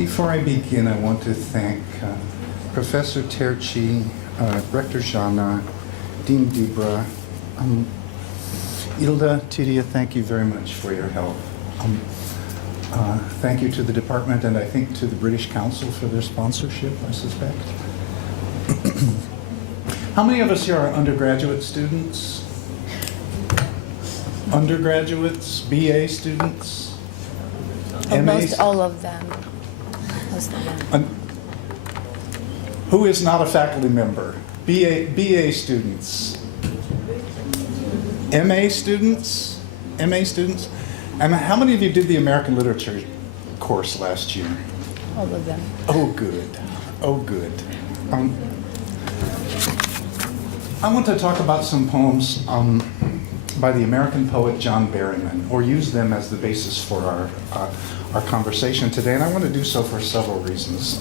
Before I begin, I want to thank Professor Terci, Rector Jana, Dean Dibra, Ilda, Tidia, thank you very much for your help. Thank you to the department and I think to the British Council for their sponsorship, I suspect. How many of us here are undergraduate students? Undergraduates, BA students? Almost all of them. Who is not a faculty member? BA students. MA students? MA students? And how many of you did the American Literature course last year? All of them. Oh, good. Oh, good. I want to talk about some poems by the American poet John Berryman, or use them as the basis for our conversation today, and I want to do so for several reasons.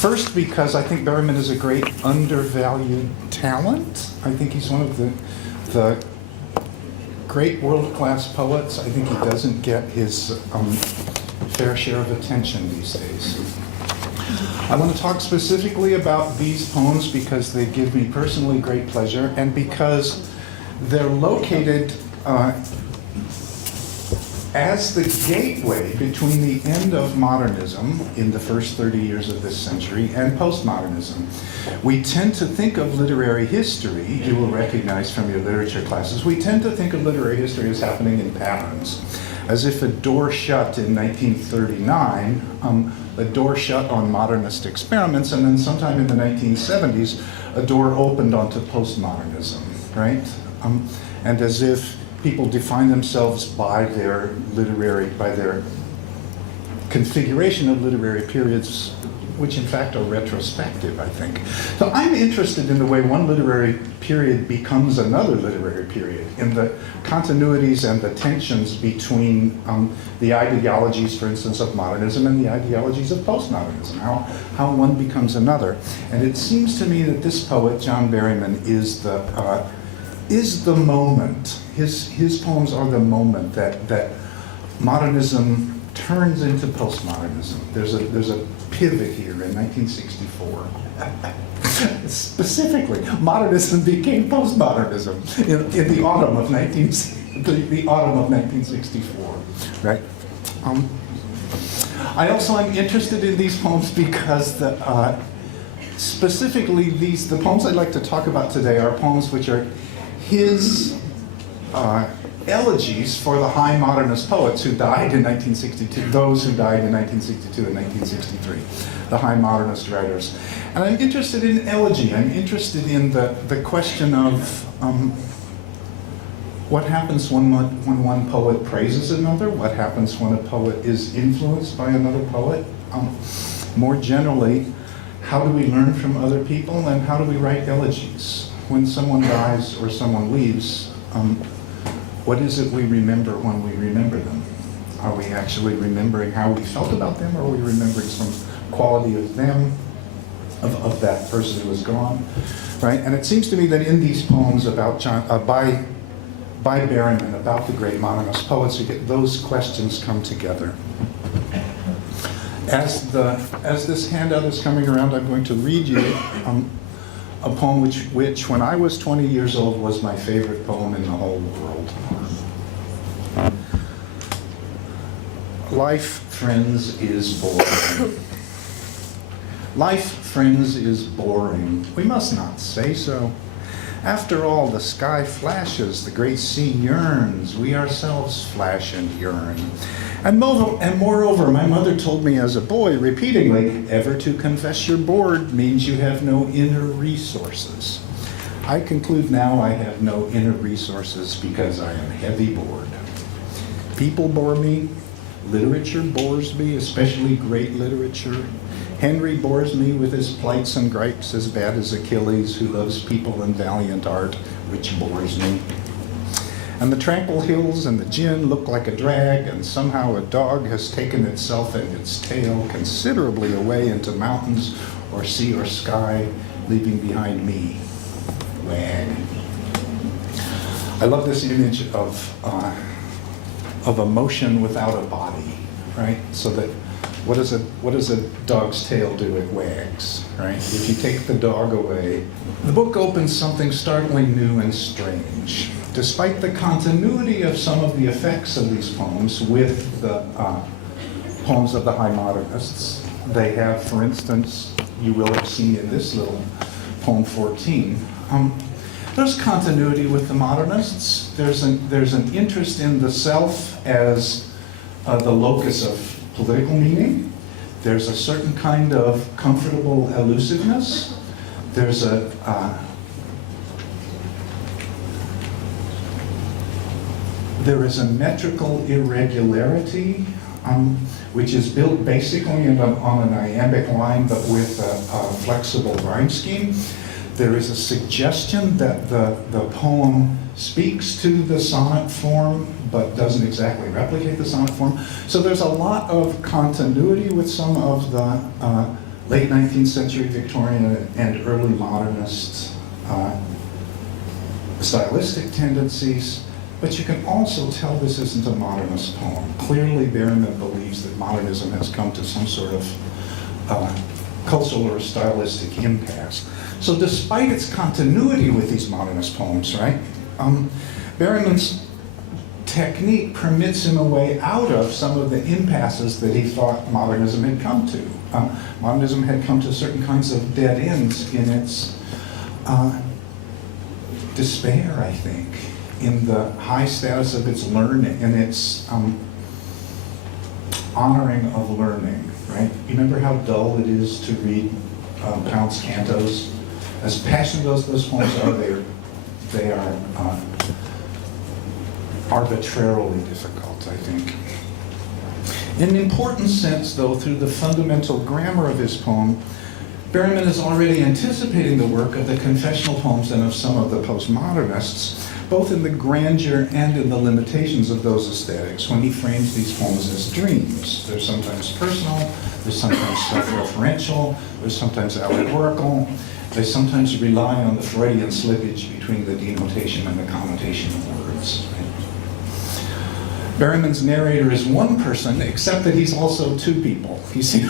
First, because I think Berryman is a great undervalued talent. I think he's one of the great world-class poets. I think he doesn't get his fair share of attention these days. I want to talk specifically about these poems because they give me personally great pleasure and because they're located as the gateway between the end of modernism in the first 30 years of this century and postmodernism. We tend to think of literary history, you will recognize from your literature classes, we tend to think of literary history as happening in patterns. As if a door shut in 1939, a door shut on modernist experiments, and then sometime in the 1970s, a door opened onto postmodernism, right? And as if people define themselves by their configuration of literary periods, which in fact are retrospective, I think. So I'm interested in the way one literary period becomes another literary period, in the continuities and the tensions between the ideologies, for instance, of modernism and the ideologies of postmodernism, how one becomes another. And it seems to me that this poet, John Berryman, is the moment. His poems are the moment that modernism turns into postmodernism. There's a pivot here in 1964. Specifically, modernism became postmodernism in the autumn of 1964, right? I also am interested in these poems because specifically the poems I'd like to talk about today are poems which are his elegies for the high modernist poets who died in 1962, those who died in 1962 and 1963, the high modernist writers. And I'm interested in elegy. I'm interested in the question of what happens when one poet praises another, what happens when a poet is influenced by another poet. More generally, how do we learn from other people and how do we write elegies? When someone dies or someone leaves, what is it we remember when we remember them? Are we actually remembering how we felt about them, or are we remembering some quality of them, of that person who is gone, right? And it seems to me that in these poems about by Berryman, about the great modernist poets, those questions come together. As this handout is coming around, I'm going to read you a poem which, when I was 20 years old, was my favorite poem in the whole world. Life, friends, is boring. Life, friends, is boring. We must not say so. After all, the sky flashes, the great sea yearns, we ourselves flash and yearn. And moreover, my mother told me as a boy repeatedly, ever to confess you're bored means you have no inner resources. I conclude now I have no inner resources because I am heavy bored. People bore me, literature bores me, especially great literature. Henry bores me with his plights and gripes as bad as Achilles, who loves people and valiant art, which bores me. And the tranquil hills and the gin look like a drag, and somehow a dog has taken itself and its tail considerably away into mountains or sea or sky, leaving behind me. Wag. I love this image of emotion without a body, right? So that what does a dog's tail do? It wags, right? If you take the dog away, the book opens something startlingly new and strange. Despite the continuity of some of the effects of these poems with the poems of the high modernists, they have, for instance, you will have seen in this little poem 14, there's continuity with the modernists. There's an interest in the self as the locus of political meaning. There's a certain kind of comfortable elusiveness. There's there is a metrical irregularity, which is built basically on an iambic line, but with a flexible rhyme scheme. There is a suggestion that the poem speaks to the sonnet form, but doesn't exactly replicate the sonnet form. So there's a lot of continuity with some of the late 19th century Victorian and early modernist stylistic tendencies, but you can also tell this isn't a modernist poem. Clearly, Berryman believes that modernism has come to some sort of cultural or stylistic impasse. So despite its continuity with these modernist poems, right, Berryman's technique permits him a way out of some of the impasses that he thought modernism had come to. Modernism had come to certain kinds of dead ends in its despair, I think, in the high status of its learning, in its honoring of learning, right? You remember how dull it is to read Pound's cantos? As passionate as those poems are, they are arbitrarily difficult, I think. In an important sense, though, through the fundamental grammar of his poem, Berryman is already anticipating the work of the confessional poems and of some of the postmodernists, both in the grandeur and in the limitations of those aesthetics when he frames these poems as dreams. They're sometimes personal, they're sometimes self-referential, they're sometimes allegorical, they sometimes rely on the Freudian slippage between the denotation and the connotation of words. Berryman's narrator is one person, except that he's also two people. You see,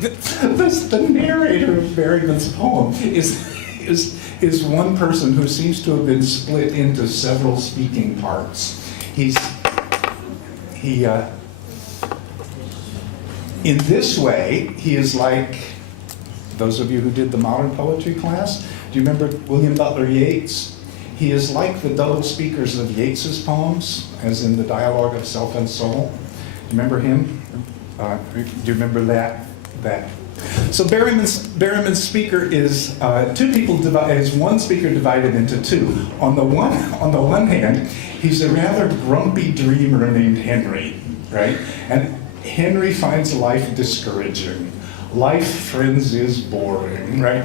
the narrator of Berryman's poem is one person who seems to have been split into several speaking parts. In this way, he is like, those of you who did the modern poetry class, do you remember William Butler Yeats? He is like the double speakers of Yeats's poems, as in the dialogue of Self and Soul. Do you remember him? Do you remember that? So Berryman's speaker is two people is one speaker divided into two. On the one hand, he's a rather grumpy dreamer named Henry, right? And Henry finds life discouraging. Life, friends, is boring, right?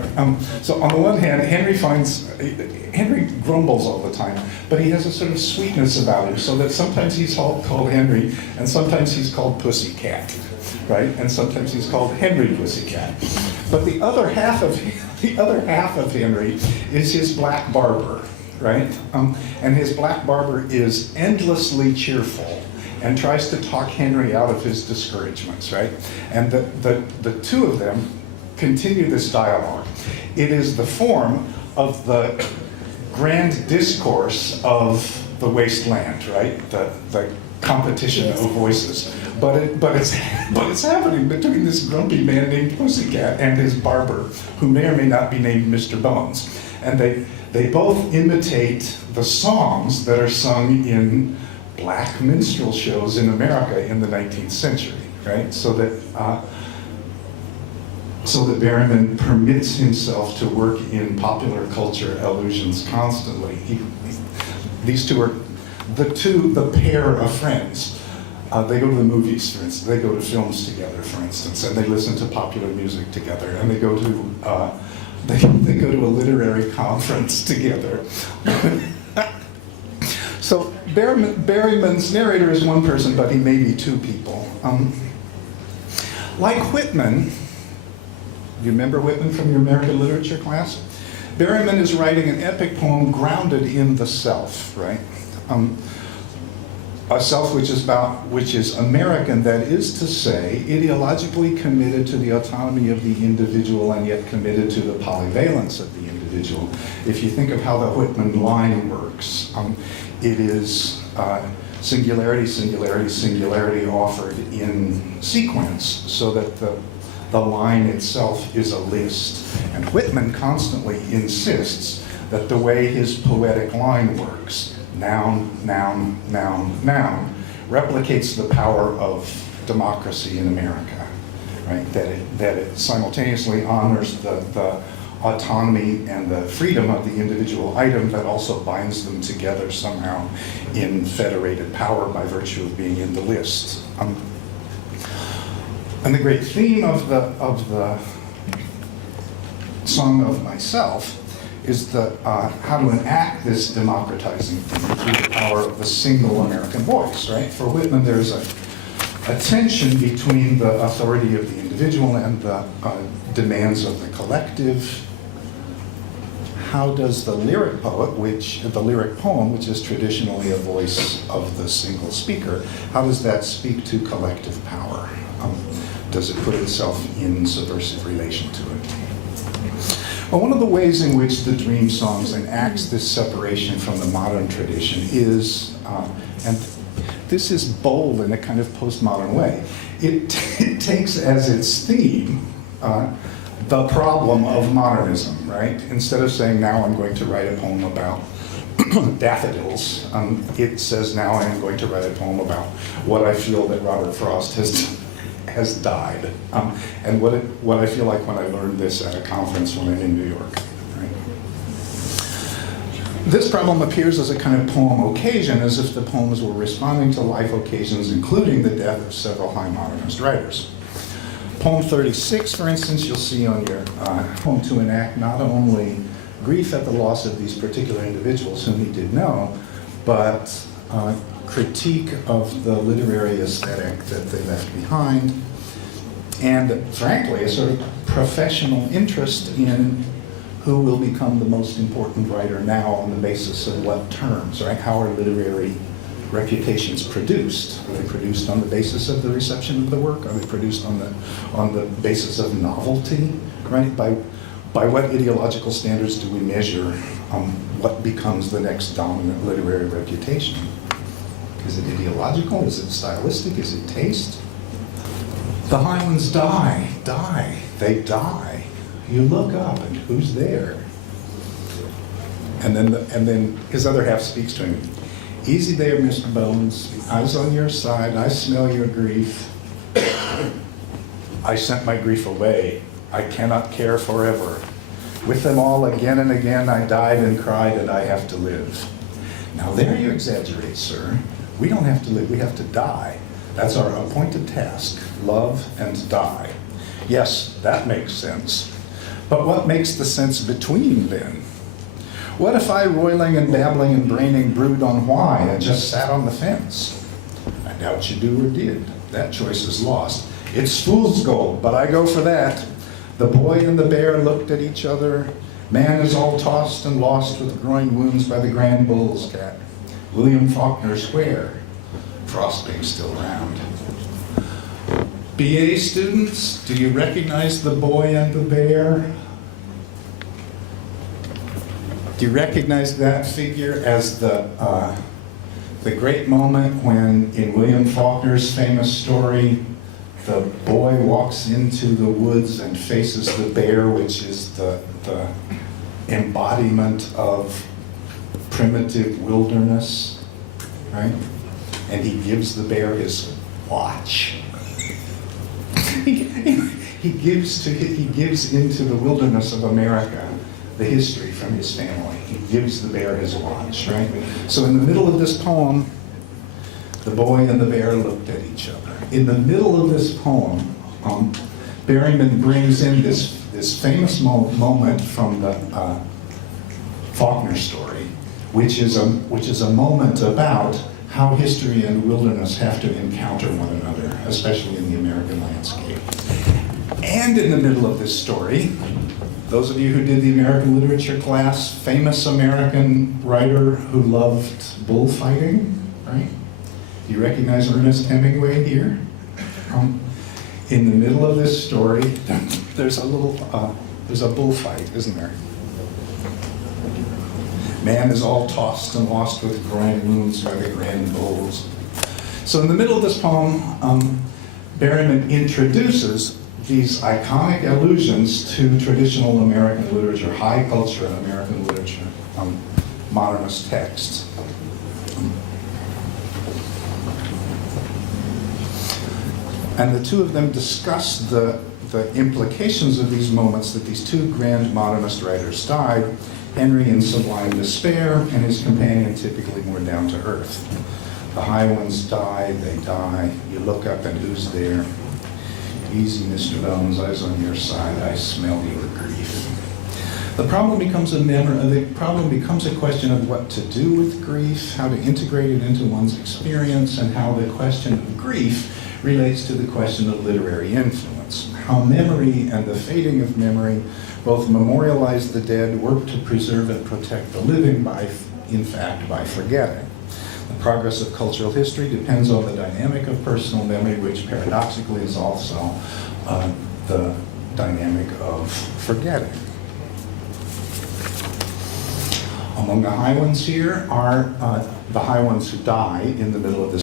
So on the one hand, Henry grumbles all the time, but he has a sort of sweetness about him, so that sometimes he's called Henry, and sometimes he's called Pussycat, right? And sometimes he's called Henry Pussycat. But the other half of Henry is his black barber, right? And his black barber is endlessly cheerful and tries to talk Henry out of his discouragements, right? And the two of them continue this dialogue. It is the form of the grand discourse of the wasteland, right? The competition of voices. But it's happening between this grumpy man named Pussycat and his barber, who may or may not be named Mr. Bones. And they both imitate the songs that are sung in black minstrel shows in America in the 19th century, right? So that Berryman permits himself to work in popular culture allusions constantly. These two are the pair of friends. They go to the movies, for instance. They go to films together, for instance, and they listen to popular music together, and they go to they go to a literary conference together. So Berryman's narrator is one person, but he may be two people. Like Whitman, you remember Whitman from your American literature class? Berryman is writing an epic poem grounded in the self, right? A self which is American, that is to say, ideologically committed to the autonomy of the individual and yet committed to the polyvalence of the individual. If you think of how the Whitman line works, it is singularity, singularity, singularity offered in sequence so that the line itself is a list. And Whitman constantly insists that the way his poetic line works, noun, noun, noun, noun, replicates the power of democracy in America, right? That it simultaneously honors the autonomy and the freedom of the individual item, but also binds them together somehow in federated power by virtue of being in the list. And the great theme of the Song of Myself is how to enact this democratizing thing through the power of the single American voice, right? For Whitman, there's a tension between the authority of the individual and the demands of the collective. How does the lyric poem, which is traditionally a voice of the single speaker, how does that speak to collective power? Does it put itself in subversive relation to it? Well, one of the ways in which the Dream Songs enacts this separation from the modern tradition is, and this is bold in a kind of postmodern way, it takes as its theme the problem of modernism, right? Instead of saying, now I'm going to write a poem about daffodils, it says, now I am going to write a poem about what I feel that Robert Frost has died, and what I feel like when I learned this at a conference when I'm in New York. Right? This problem appears as a kind of poem occasion, as if the poems were responding to life occasions, including the death of several high modernist writers. Poem 36, for instance, you'll see on your poem to enact not only grief at the loss of these particular individuals whom he did know, but critique of the literary aesthetic that they left behind, and frankly, a sort of professional interest in who will become the most important writer now on the basis of what terms, right? How are literary reputations produced? Are they produced on the basis of the reception of the work? Are they produced on the basis of novelty, right? By what ideological standards do we measure what becomes the next dominant literary reputation? Is it ideological? Is it stylistic? Is it taste? The high ones die. They die. You look up and who's there? And then his other half speaks to him. Easy there, Mr. Bones. Eyes on your side. I smell your grief. I sent my grief away. I cannot care forever. With them all again and again I died and cried and I have to live. Now there you exaggerate, sir. We don't have to live, we have to die. That's our appointed task, love and die. Yes, that makes sense. But what makes the sense between then? What if I, roiling and babbling and braining, brood on why and just sat on the fence? I doubt you do or did. That choice is lost. It's fool's gold, but I go for that. The boy and the bear looked at each other. Man is all tossed and lost with groin wounds by the grand bull's cat. William Faulkner Square, Frost being still around. BA students, do you recognize the boy and the bear? Do you recognize that figure as the great moment when, in William Faulkner's famous story, the boy walks into the woods and faces the bear, which is the embodiment of primitive wilderness, right? And he gives the bear his watch. he gives into the wilderness of America the history from his family. He gives the bear his watch, right? So in the middle of this poem, the boy and the bear looked at each other. In the middle of this poem, Berryman brings in this famous moment from the Faulkner story, which is a moment about how history and wilderness have to encounter one another, especially in the American landscape. And in the middle of this story, those of you who did the American literature class, famous American writer who loved bullfighting, right? Do you recognize Ernest Hemingway here? In the middle of this story, there's a bullfight, isn't there? Man is all tossed and lost with grand wounds by the grand bulls. So in the middle of this poem, Berryman introduces these iconic allusions to traditional American literature, high culture in American literature, modernist texts. And the two of them discuss the implications of these moments that these two grand modernist writers died, Henry in sublime despair, and his companion typically more down to earth. The high ones die, they die, you look up and who's there? Easy, Mr. Bones, eyes on your side, I smell your grief. The problem becomes a question of what to do with grief, how to integrate it into one's experience, and how the question of grief relates to the question of literary influence. How memory and the fading of memory both memorialize the dead, work to preserve and protect the living by forgetting. The progress of cultural history depends on the dynamic of personal memory, which paradoxically is also the dynamic of forgetting. Among the high ones here are the high ones who die in the middle of this